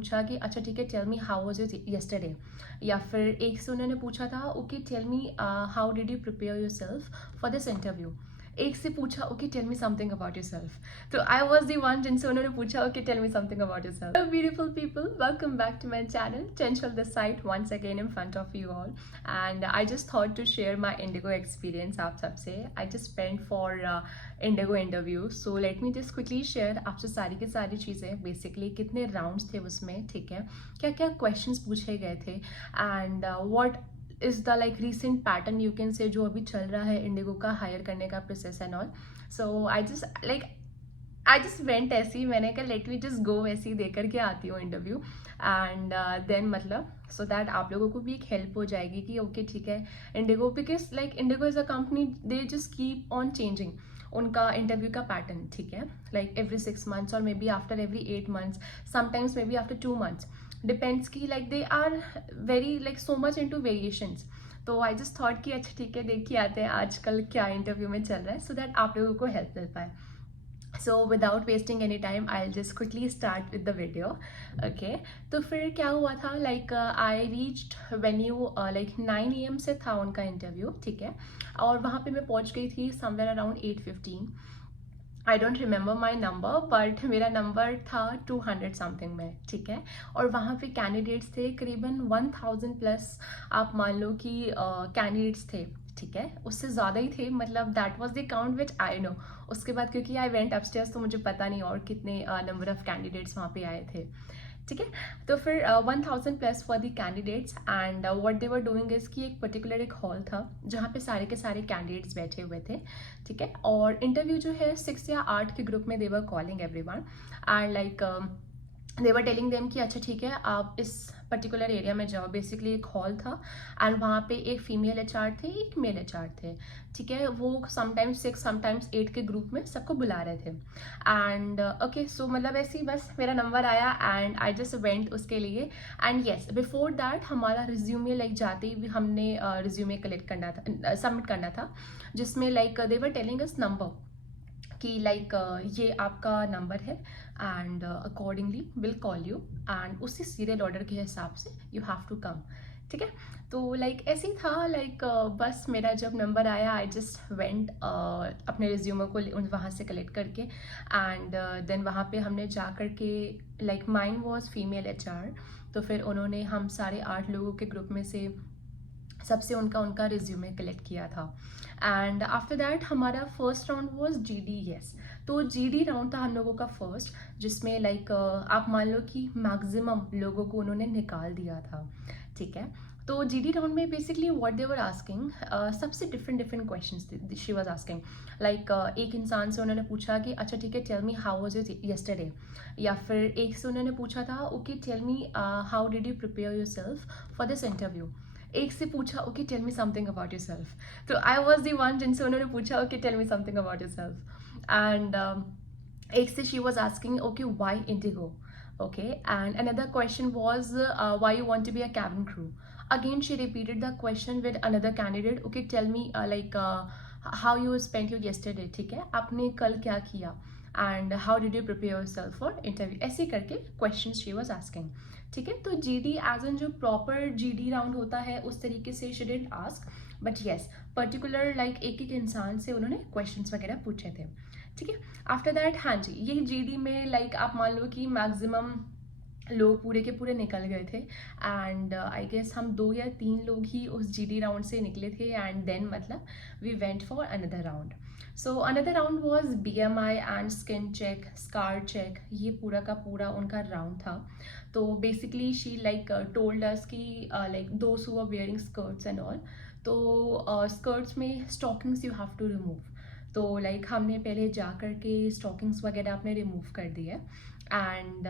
पूछा कि अच्छा ठीक है, tell me how was it yesterday, या फिर एक से उन्होंने पूछा था okay tell me how did you prepare yourself for this interview. एक से पूछा okay tell me something about yourself, तो आई वाज द वन जिनसे उन्होंने पूछा okay tell me something about yourself. Hello beautiful people, welcome back to my channel Chanchal this side once again in front of you all, and I just thought to share my IndiGo experience आप सबसे। I just spend for IndiGo interview, so let me just quickly share आपसे सारी की सारी चीज़ें, basically कितने rounds थे उसमें, ठीक है, क्या क्या क्वेश्चंस पूछे गए थे, and what is the like recent pattern you can say जो अभी चल रहा है इंडिगो का हायर करने का process and all. So I just went ऐसे ही, मैंने कहा लेट मी जस्ट गो वैसे ही दे करके आती हूँ इंटरव्यू, एंड देन मतलब सो दैट आप लोगों को भी एक हेल्प हो जाएगी कि ओके ठीक है IndiGo, because like IndiGo is a company, they just keep on changing उनका इंटरव्यू का पैटर्न, ठीक है, लाइक एवरी 6 months और maybe after every 8 months, sometimes maybe after 2 months, depends की like they are very like so much into variations. तो I just thought कि अच्छा ठीक है देखिए आते हैं आजकल क्या इंटरव्यू में चल रहा है, सो दैट आप लोगों को हेल्प मिल पाए। So without wasting any time I just quickly start with the video. Okay, तो फिर क्या हुआ था, like I reached venue like 9 AM से था उनका इंटरव्यू, ठीक है, और वहाँ पे मैं पहुँच गई थी somewhere around 8:15। I don't remember my number, but मेरा नंबर था 200 समथिंग में, ठीक है, और वहाँ पे कैंडिडेट्स थे करीबन 1000+, आप मान लो कि कैंडिडेट्स थे, ठीक है, उससे ज़्यादा ही थे, मतलब that was the count which I know. उसके बाद क्योंकि आई वेंट अपस्टेयर्स तो मुझे पता नहीं और कितने नंबर ऑफ कैंडिडेट्स वहाँ पे आए थे, ठीक है। तो फिर 1000+ for the candidates, and what they were doing is कि एक पर्टिकुलर एक हॉल था जहाँ पे सारे के सारे कैंडिडेट्स बैठे हुए थे, ठीक है, और इंटरव्यू जो है 6 या 8 के ग्रुप में they were calling everyone, and like they were telling them कि अच्छा ठीक है आप इस पर्टिकुलर एरिया में जाओ। बेसिकली एक हॉल था एंड वहाँ पे एक फीमेल एचआर थे, एक मेल एचआर थे, ठीक है, वो समटाइम्स 6 समटाइम्स 8 के ग्रुप में सबको बुला रहे थे, एंड ओके, सो मतलब ऐसे ही बस मेरा नंबर आया एंड आई जस्ट वेंट उसके लिए। एंड येस, बिफोर दैट हमारा रिज्यूमे लाइक जाते ही हमने रिज्यूमे कलेक्ट करना था, सबमिट करना था, जिसमें like they were telling us number कि लाइक ये आपका नंबर है and accordingly will call you, and उसी सीरियल ऑर्डर के हिसाब से यू हैव टू कम, ठीक है। तो लाइक ऐसे ही था, लाइक बस मेरा जब नंबर आया आई जस्ट वेंट अपने रिज्यूमे को वहाँ से कलेक्ट करके, एंड देन वहाँ पे हमने जा कर के like mine was female HR, तो फिर उन्होंने हम सारे 8 लोगों के ग्रुप में से सबसे उनका उनका रिज्यूमे कलेक्ट किया था, एंड आफ्टर दैट हमारा first round was GD। Yes, तो GD राउंड था हम लोगों का फर्स्ट, जिसमें लाइक आप मान लो कि मैक्सिमम लोगों को उन्होंने निकाल दिया था, ठीक है। तो GD राउंड में basically what they were asking, सबसे different questions she was asking, like एक इंसान से उन्होंने पूछा कि अच्छा ठीक है tell me how was it yesterday, या फिर एक से उन्होंने पूछा था okay tell me how did you prepare yourself for this interview. एक से पूछा okay tell me something about yourself, तो आई वाज द वन जिनसे उन्होंने पूछा okay tell me something about yourself, and एक से she was asking okay why Indigo, okay, and another question was why you want to be a cabin crew. Again she repeated the question with another candidate, okay tell me how you spent your yesterday, ठीक है, आपने कल क्या किया, and how did you prepare yourself for interview, ऐसे करके questions she was asking, ठीक है। तो GD एज एन जो प्रॉपर GD राउंड होता है उस तरीके से she didn't ask, but yes particular like एक एक इंसान से उन्होंने क्वेश्चंस वगैरह पूछे थे, ठीक है। आफ्टर दैट हाँ जी, ये GD में लाइक आप मान लो कि मैक्सिमम लोग पूरे के पूरे निकल गए थे, एंड आई गेस हम 2 या 3 लोग ही उस GD राउंड से निकले थे, एंड देन मतलब we went for another round. So another round was BMI and skin check, scar check, ये पूरा का पूरा उनका राउंड था। तो basically she like told us कि like those who are wearing skirts and all, तो स्कर्ट्स में stockings you have to remove, तो लाइक हमने पहले जा कर के स्टॉकिंग्स वगैरह अपने रिमूव कर दिए, एंड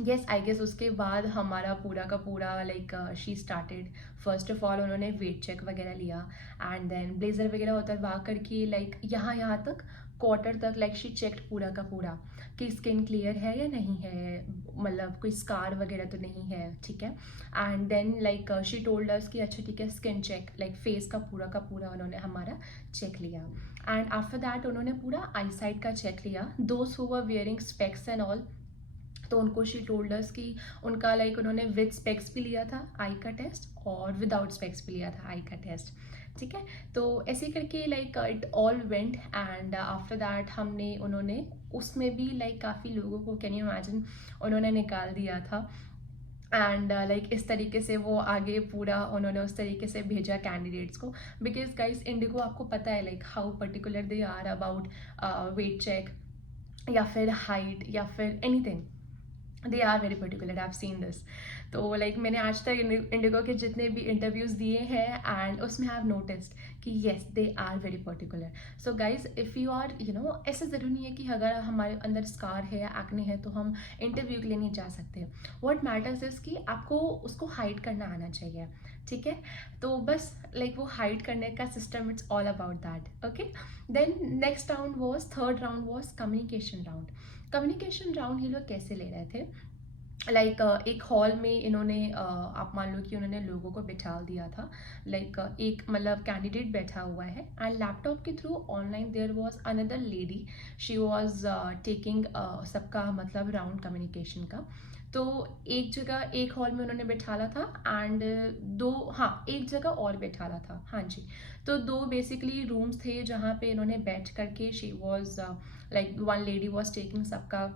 येस आई गेस उसके बाद हमारा पूरा का पूरा like she started, first of all उन्होंने वेट चेक वगैरह लिया, एंड देन ब्लेजर वगैरह उतरवा करके लाइक यहाँ तक क्वार्टर तक लाइक शी चेक्ड पूरा का पूरा कि स्किन क्लियर है या नहीं है, मतलब कोई स्कार वगैरह तो नहीं है, ठीक है। And then like she told us कि अच्छा ठीक है स्किन चेक, लाइक फेस का पूरा उन्होंने हमारा चेक लिया, एंड आफ्टर दैट उन्होंने पूरा आई साइड का चेक लिया, those who were wearing specs and all, तो उनको शी टोल्ड अस कि उनका लाइक उन्होंने विद स्पेक्स भी लिया था आई का टेस्ट और विदाउट स्पेक्स भी लिया था आई का टेस्ट, ठीक है। तो ऐसे करके like it all went and after that हमने उन्होंने उसमें भी लाइक काफ़ी लोगों को, कैन यू इमेजिन, उन्होंने निकाल दिया था। एंड लाइक इस तरीके से वो आगे पूरा उन्होंने उस तरीके से भेजा कैंडिडेट्स को, बिकॉज गाइस इंडिगो आपको पता है like how particular they are about weight check या फिर हाइट या फिर anything, they are very particular, I have seen this. तो लाइक मैंने आज तक इंडिगो के जितने भी इंटरव्यूज़ दिए हैं एंड उसमें आई हैव नोटिस्ड कि yes they are very particular. So guys if you are you know, ऐसा ज़रूरी नहीं है कि अगर हमारे अंदर स्कार है या एक्ने है तो हम इंटरव्यू के लिए नहीं जा सकते। व्हाट मैटर्स इज़ कि आपको उसको हाइड करना आना चाहिए, ठीक है। तो बस लाइक वो हाइड करने का system, it's all about that, okay. Then next round was, third round was communication round. Communication round ये लोग कैसे ले रहे थे, लाइक एक हॉल में इन्होंने आप मान लो कि उन्होंने लोगों को बिठा दिया था, लाइक एक मतलब कैंडिडेट बैठा हुआ है एंड लैपटॉप के through online there was another lady, she was taking सबका मतलब राउंड कम्युनिकेशन का। तो एक जगह एक हॉल में उन्होंने बैठाला था एंड दो, हाँ एक जगह और बैठाला था, हाँ जी। तो दो बेसिकली रूम्स थे जहाँ पे इन्होंने बैठ करके she was like one lady was taking सबका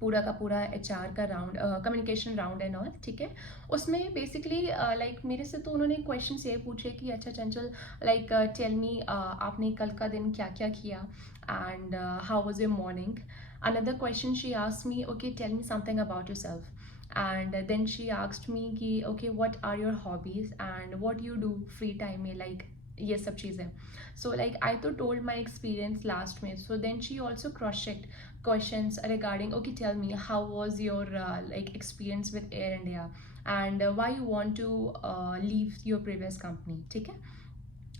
पूरा का पूरा HR का round, communication round and all, ठीक है। उसमें बेसिकली लाइक मेरे से तो उन्होंने क्वेश्चन ये पूछे कि अच्छा चंचल, लाइक टेल मी आपने कल का दिन क्या क्या किया and how was your morning. Another question she asked me, okay tell me something about yourself, and then she asked me कि okay what are your hobbies and what you do free time में, like ये सब चीज़ें। So like I तो told my experience last में, so then she also cross checked questions regarding, okay tell me how was your like experience with Air India and why you want to leave your previous company, ठीक है।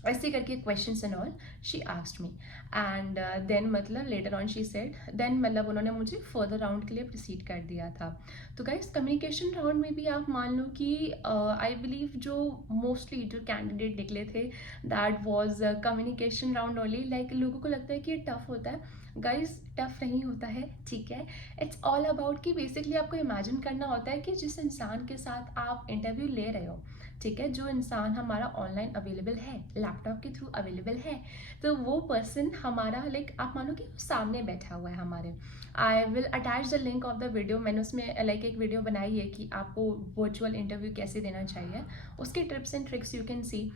ऐसे करके questions and all she asked me and then मतलब later on she said, then मतलब उन्होंने मुझे further round के लिए प्रोसीड कर दिया था। तो गाइस कम्युनिकेशन राउंड में भी आप मान लो कि आई बिलीव जो मोस्टली जो कैंडिडेट निकले थे that was communication round only. Like लोगों को लगता है कि ये टफ होता है, गाइस टफ नहीं होता है, ठीक है। इट्स ऑल अबाउट कि बेसिकली आपको इमेजिन करना होता है कि जिस इंसान के साथ आप इंटरव्यू ले रहे हो, ठीक है, जो इंसान हमारा ऑनलाइन अवेलेबल है, लैपटॉप के थ्रू अवेलेबल है, तो वो पर्सन हमारा लाइक आप मानो कि सामने बैठा हुआ है हमारे। I will attach the link of the video, मैंने उसमें लाइक एक वीडियो बनाई है कि आपको वर्चुअल इंटरव्यू कैसे देना चाहिए, उसके tips and tricks you can see.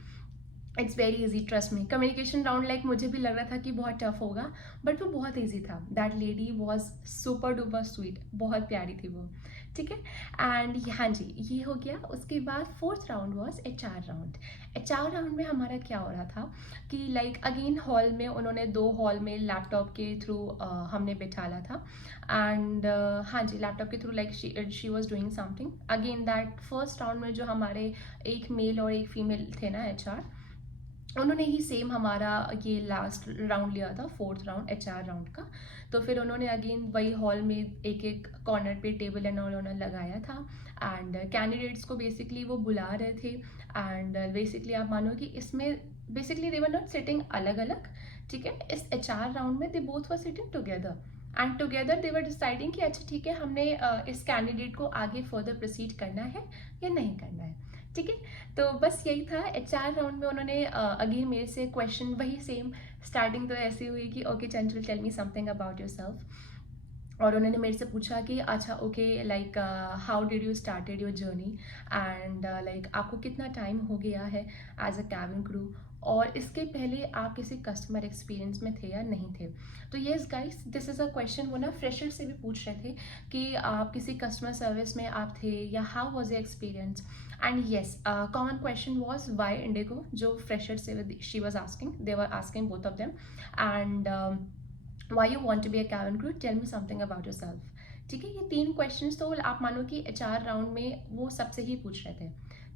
It's very easy, trust me. Communication round like मुझे भी लग रहा था कि बहुत टफ होगा, बट वो बहुत ईजी था। That lady was super duper sweet, बहुत प्यारी थी वो, ठीक है। एंड हाँ जी, ये हो गया। उसके बाद fourth round was HR round. HR round में हमारा क्या हो रहा था कि लाइक अगेन हॉल में उन्होंने दो हॉल में लैपटॉप के थ्रू हमने बैठाला था एंड हाँ जी लैपटॉप के through like she was doing something. Again that first round में जो हमारे एक मेल और एक फीमेल थे ना HR, उन्होंने ही सेम हमारा ये लास्ट राउंड लिया था, फोर्थ राउंड HR राउंड का। तो फिर उन्होंने अगेन वही हॉल में एक एक कॉर्नर पे टेबल एंड ऑल उन्होंने लगाया था एंड कैंडिडेट्स को बेसिकली वो बुला रहे थे एंड बेसिकली आप मानो कि इसमें basically they were not sitting अलग अलग, ठीक है। इस HR राउंड में they both were sitting together and together they were deciding कि अच्छा ठीक है हमने इस कैंडिडेट को आगे फर्दर प्रोसीड करना है या नहीं करना है, ठीक है। तो बस यही था। HR राउंड में उन्होंने अगेन मेरे से क्वेश्चन वही सेम, स्टार्टिंग तो ऐसी हुई कि okay Chanchal tell me something about yourself, और उन्होंने मेरे से पूछा कि अच्छा okay like how did you started your journey and like आपको कितना टाइम हो गया है एज अ कैबिन क्रू, और इसके पहले आप किसी कस्टमर एक्सपीरियंस में थे या नहीं थे। तो yes guys this is a question वो ना फ्रेशर से भी पूछ रहे थे कि आप किसी कस्टमर सर्विस में आप थे या how was your experience. And yes common question was why IndiGo, जो फ्रेशर से she was asking, they were asking both of them and why you want to be a cabin crew, tell me something about yourself, ठीक है। ये तीन questions तो आप मानो कि HR राउंड में वो सबसे ही पूछ रहे थे,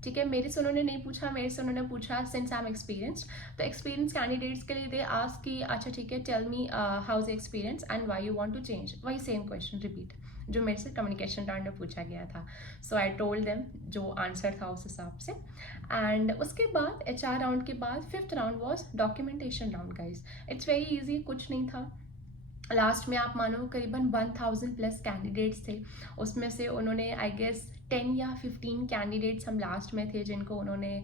ठीक है। मेरे से उन्होंने नहीं पूछा, मेरे से उन्होंने पूछा सिंस आई एम एक्सपीरियंस, तो एक्सपीरियंस कैंडिडेट्स के लिए दे आस्क कि अच्छा ठीक है tell me how's experience and why you want to change, वही सेम क्वेश्चन रिपीट जो मेरे से कम्युनिकेशन राउंड में पूछा गया था। सो आई टोल्ड देम जो आंसर था उस हिसाब से। एंड उसके बाद HR राउंड के बाद fifth round was documentation round guys. It's very easy, कुछ नहीं था, लास्ट में आप मानो करीबन 1000 प्लस कैंडिडेट्स थे। उसमें से उन्होंने आई गेस 10 या 15 कैंडिडेट्स हम लास्ट में थे जिनको उन्होंने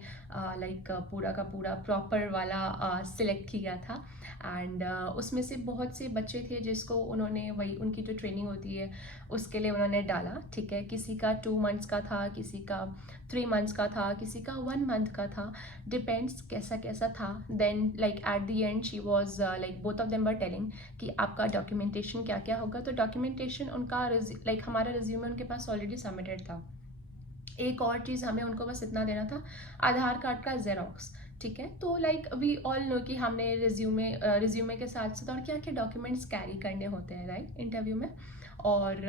लाइक पूरा का पूरा प्रॉपर वाला सिलेक्ट किया था। एंड उसमें से बहुत से बच्चे थे जिसको उन्होंने वही उनकी जो ट्रेनिंग होती है उसके लिए उन्होंने डाला, ठीक है। किसी का 2 मंथ्स का था, किसी का 3 मंथ्स का था, किसी का 1 मंथ का था, डिपेंड्स कैसा कैसा था। Then like at the end she was like both of them were telling कि आपका डॉक्यूमेंटेशन क्या क्या होगा। तो डॉक्यूमेंटेशन उनका लाइक हमारा रिज्यूमे उनके पास ऑलरेडी सबमिटेड था। एक और चीज़ हमें उनको बस इतना देना था, आधार कार्ड का जेरोक्स, ठीक है। तो लाइक वी ऑल नो कि हमने रिज्यूमे के साथ साथ और क्या क्या डॉक्यूमेंट्स कैरी करने होते हैं राइट इंटरव्यू में। और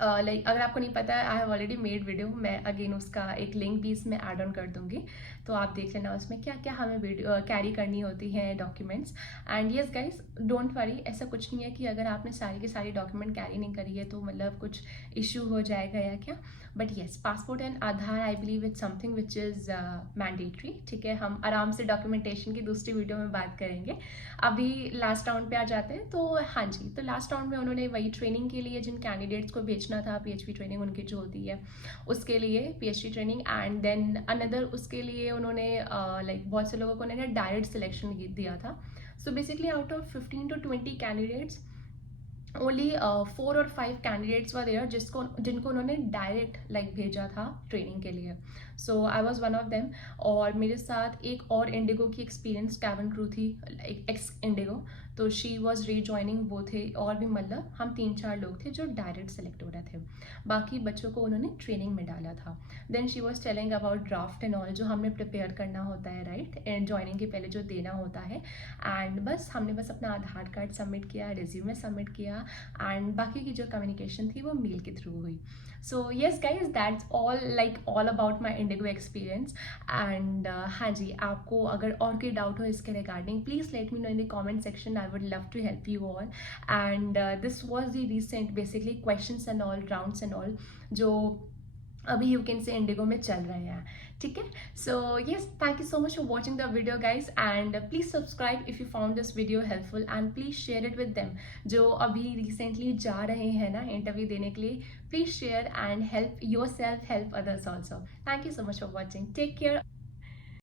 लाइक अगर आपको नहीं पता है, I have already made video, मैं अगेन उसका एक लिंक भी इसमें ऐड ऑन कर दूंगी, तो आप देख लेना उसमें क्या क्या हमें वीडियो कैरी करनी होती है documents. And yes guys, don't worry, ऐसा कुछ नहीं है कि अगर आपने सारी की सारी डॉक्यूमेंट कैरी नहीं करी है तो मतलब कुछ इशू हो जाएगा या क्या। But yes, passport and Aadhaar I believe it's something which is mandatory, ठीक है। हम आराम से डॉक्यूमेंटेशन की दूसरी वीडियो में बात करेंगे। अभी लास्ट राउंड पे आ जाते हैं। तो हाँ जी, तो लास्ट राउंड में उन्होंने वही ट्रेनिंग के लिए जिन कैंडिडेट्स को भेजना था, पीएचडी ट्रेनिंग उनकी जो होती है उसके लिए PhD training, and then another उसके लिए उन्होंने लाइक बहुत से लोगों को उन्होंने डायरेक्ट सिलेक्शन दिया था। So basically out of 15 to 20 candidates only 4 और 5 कैंडिडेट्स वर देयर जिनको उन्होंने डायरेक्ट लाइक भेजा था ट्रेनिंग के लिए। So I was one of them. और मेरे साथ एक और इंडिगो की एक्सपीरियंस कैबिन क्रू थी, एक्स इंडिगो, तो शी वॉज रीजॉइनिंग, वो थे। और भी मतलब हम 3-4 लोग थे जो डायरेक्ट सेलेक्ट हो रहे थे, बाकी बच्चों को उन्होंने ट्रेनिंग में डाला था। Then she was telling about draft and all जो हमने प्रिपेयर करना होता है राइट, एंड ज्वाइनिंग के पहले जो देना होता है। एंड बस हमने बस अपना आधार कार्ड सबमिट किया, रिज्यूमे सबमिट किया, एंड बाकी की जो कम्युनिकेशन थी वो मेल के थ्रू हुई। So yes guys, that's all about my IndiGo experience. And हाँ जी, आपको अगर और कोई डाउट हो इसके regarding, please let me know in the comment section, I would love to help you all. And this was the recent basically questions and all, rounds and all जो अभी यू कैन से इंडिगो में चल रहे हैं, ठीक है। So yes, thank you so much for watching the video guys, and please subscribe if you found this video helpful, and please share it with them जो अभी रिसेंटली जा रहे हैं ना इंटरव्यू देने के लिए। Please share and help yourself, help others also. Thank you so much for watching, take care.